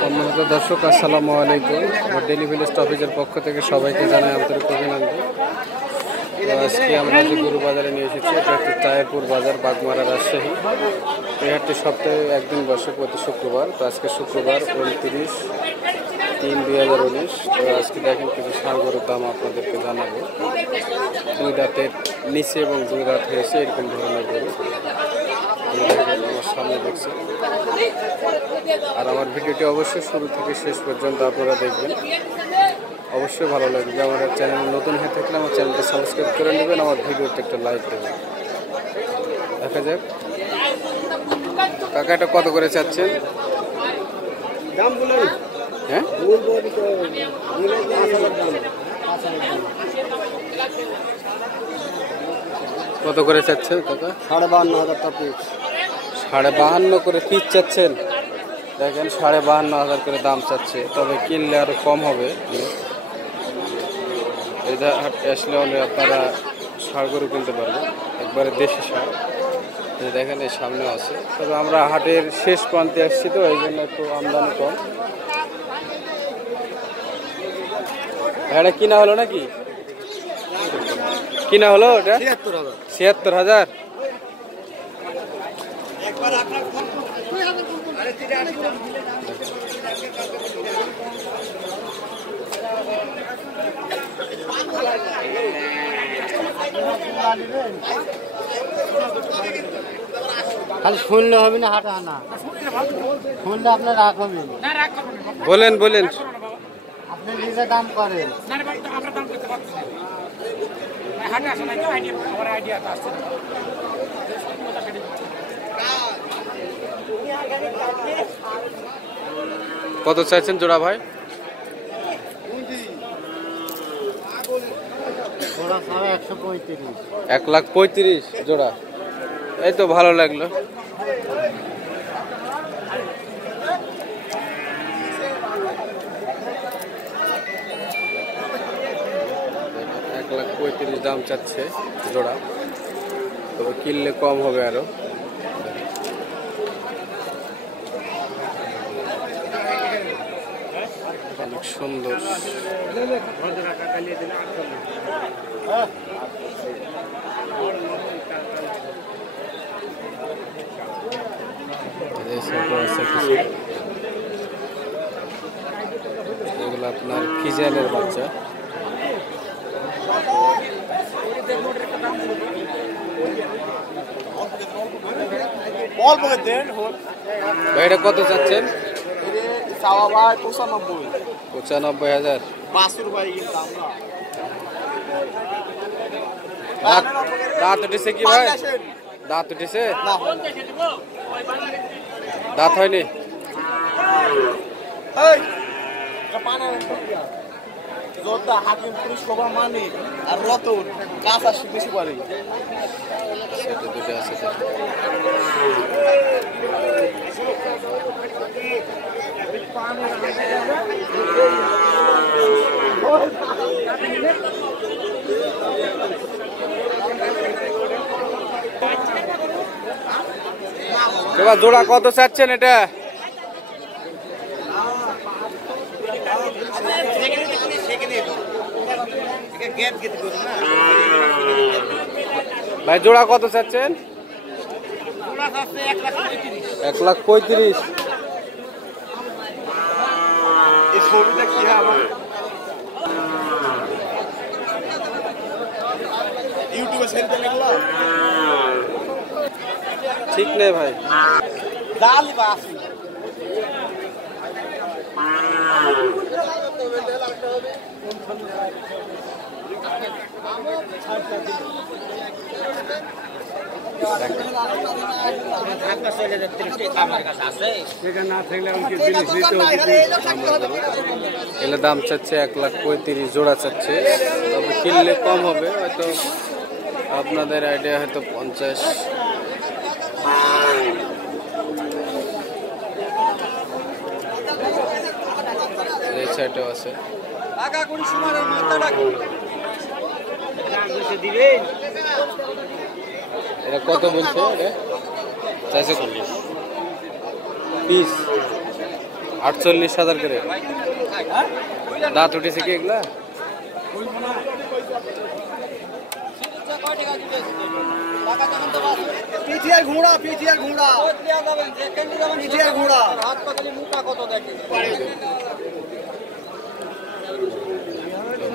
সম্মানিত দর্শক, আসসালামু আলাইকুম। আমার ডেইলি ভিলেজ অফিসের পক্ষ থেকে সবাইকে জানাই আন্তরিক অভিনন্দন। আজকে আমরা যে গরু বাজারে নিয়ে এসেছি, এটা হচ্ছে তায়েরপুর বাজার, বাগমারা, রাজশাহী। এই হাটটি সপ্তাহে একদিন বসে প্রতি শুক্রবার। তো আজকে শুক্রবার 29/3/2019। তো আজকে দেখেন কিছু ষাঁড় গরুর দাম আপনাদেরকে জানাবো। 2 দাঁতের নিচে এবং 2 দাঁত হয়েছে এরকম ধরনের গরু আমার সামনে দেখছি। আর আমার ভিডিওটি অবশ্যই শুরু থেকে শেষ পর্যন্ত আপনারা দেখবেন, অবশ্যই ভালো লাগবে। আমার চ্যানেল নতুন হয়ে থাকলে আমার চ্যানেলটা সাবস্ক্রাইব করে নেবেন, আমার ভিডিওতে একটা লাইক দেবেন। দেখা যাক কাকা এটা কত করে চাচ্ছেন? দাম বলুন। হ্যাঁ, কত করে চাচ্ছেন কাকা? 52,000 পিস। 52.5 করে পিস চাচ্ছেন। দেখেন 52,500 করে দাম চাচ্ছে, তবে কিনলে আরো কম হবে। এই হাটে আসলে আপনারা ষাঁড় গরু কিনতে পারবেন, একবারে দেশি ষাঁড়। দেখেন এই সামনে আছে, তবে আমরা হাটের শেষ প্রান্তে আসছি, তো এই জন্য একটু আমদানি কম। এটা কিনা হলো নাকি? কিনা হলো এটা 76,000। খালি শুনলে হবে না, হাঁটা না শুনলে আপনার রাগ হবে। বলেন বলেন, আপনি নিজে দাম করেন। কত চাইছেন জোড়া ভাই? 1,35,000 জোড়া। এই তো ভালো লাগলো। $1,35,000 দাম চাচ্ছে জোড়া, তবে কিনলে কম হবে আরো। অনেক সুন্দর। এগুলো আপনার ফিজিয়ানের বাচ্চা। ভাই এটা কত চাচ্ছেন? 95,000। দাঁত উঠেছে কি ভাই? দাঁত উঠেছে? দাঁত হয়নি? হাকিম পুলিশ খবর মানি আর রতন গাছ আসছে বেশি পারে। সেটা দুটো আছে। এবার জোড়া কত চাচ্ছেন এটা? ভাই জোড়া কত চাচ্ছেন? 1,35,000। ঠিক নেই ভাই। এগুলো দাম চাচ্ছে 1,35,000 জোড়া চাচ্ছে, তবে কিনলে কম হবে হয়তো, আপনাদের আইডিয়া হয়তো 50। এই সাইডেও আছে। এটা কত বলছে? এটা চাইছে 40। পিস 48,000 করে। দাঁত উঠেছে কি এগুলা? পিঠিয়ার ঘোড়া, পিঠিয়ার ঘোড়া, পিঠিয়ার ঘোড়া।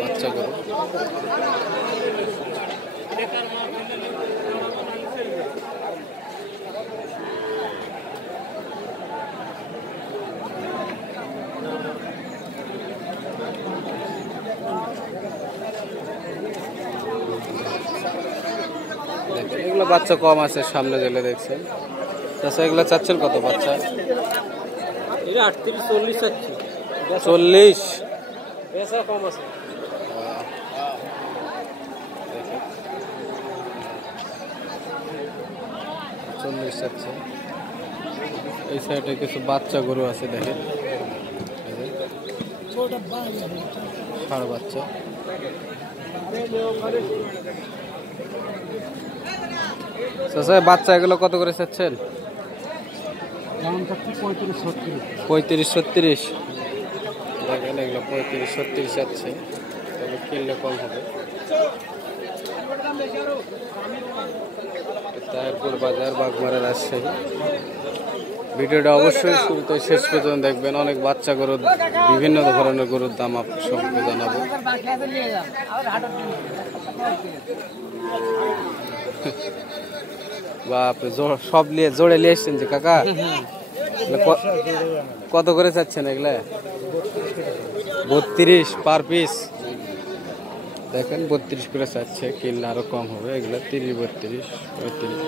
বাচ্চা গরু। এগুলো বাচ্চা কম আছে, সামনে গেলে দেখছেন। আচ্ছা, এগুলো চাচ্ছেন কত বাচ্চা? 38-40 চাচ্ছি। 40 বেচা কম আছে। 40 চাচ্ছে। এই সাইডে কিছু বাচ্চা গরু আছে দেখেন, ষাঁড় বাচ্চা। বাচ্চা এগুলো কত করে চাচ্ছেন? 35-36 দেখেন, এগুলো 35-36 চাচ্ছে, তবে কিনলে কম হবে। তারপর বাজার, বাগমারা, রাজশাহী। ভিডিওটা অবশ্যই শুরুতে শেষ পর্যন্ত দেখবেন। অনেক বাচ্চা গরুর, বিভিন্ন ধরনের গরুর দাম আপনার সম্পর্কে জানাবো। বা আপনি সব নিয়ে জোড়ে নিয়ে এসছেন যে কাকা? কত করে চাচ্ছেন এগুলা? 32 পার পিস। দেখেন 32 করে চাচ্ছে, কিনলে আরো কম হবে। এগুলা 30, 32, 35।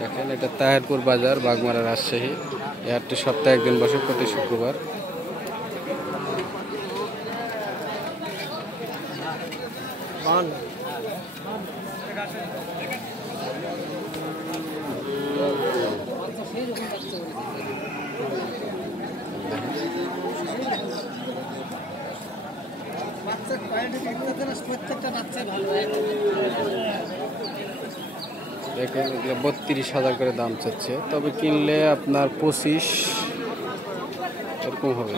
দেখেন, এটা তাহেরপুর বাজার, বাগমারা, রাজশাহী। এই হাটটি সপ্তাহে একদিন বসে, প্রতি শুক্রবার। দেখেন, 32,000 করে দাম চাচ্ছে, তবে কিনলে আপনার 25 এরকম হবে।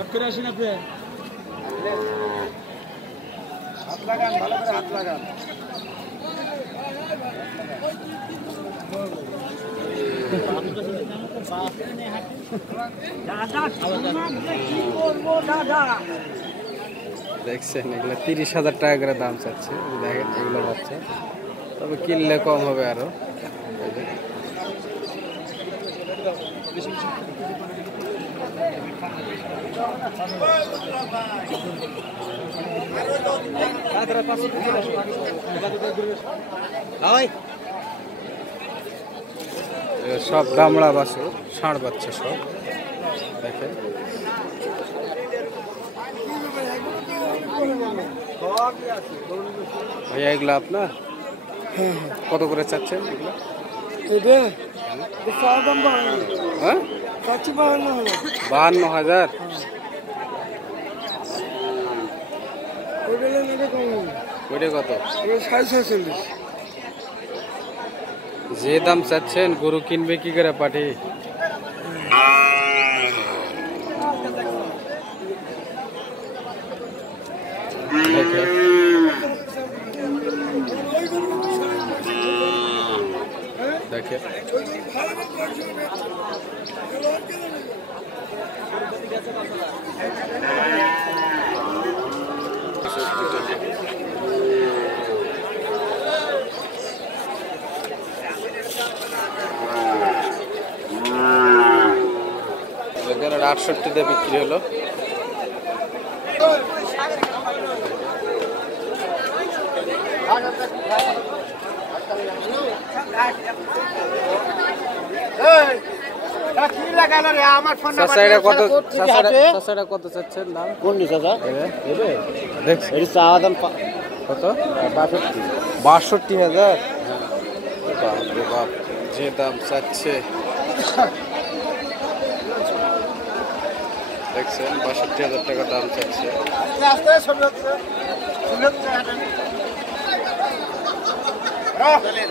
দেখছেন, এগুলো 30,000 টাকা করে দাম চাচ্ছে। দেখেন, এগুলো বাচ্চা, তবে কিনলে কম হবে আরো। সব দামড়া বাছুর, ষাঁড় বাচ্চা সব। দেখেন, ভাইয়া এগুলো আপনার? কত করে চাচ্ছেন এগুলো? হ্যাঁ, 52,000। ওইটা কত? যে দাম চাচ্ছেন, গরু কিনবে কি করে পাঠি? দেখে দেখেন, 68 দিয়ে বিক্রি হলো। কত চাচ্ছেন দাম? কত? 62,000। যে দাম চাচ্ছে, দেখছেন, 62,000 টাকা দাম চাচ্ছে। চলেন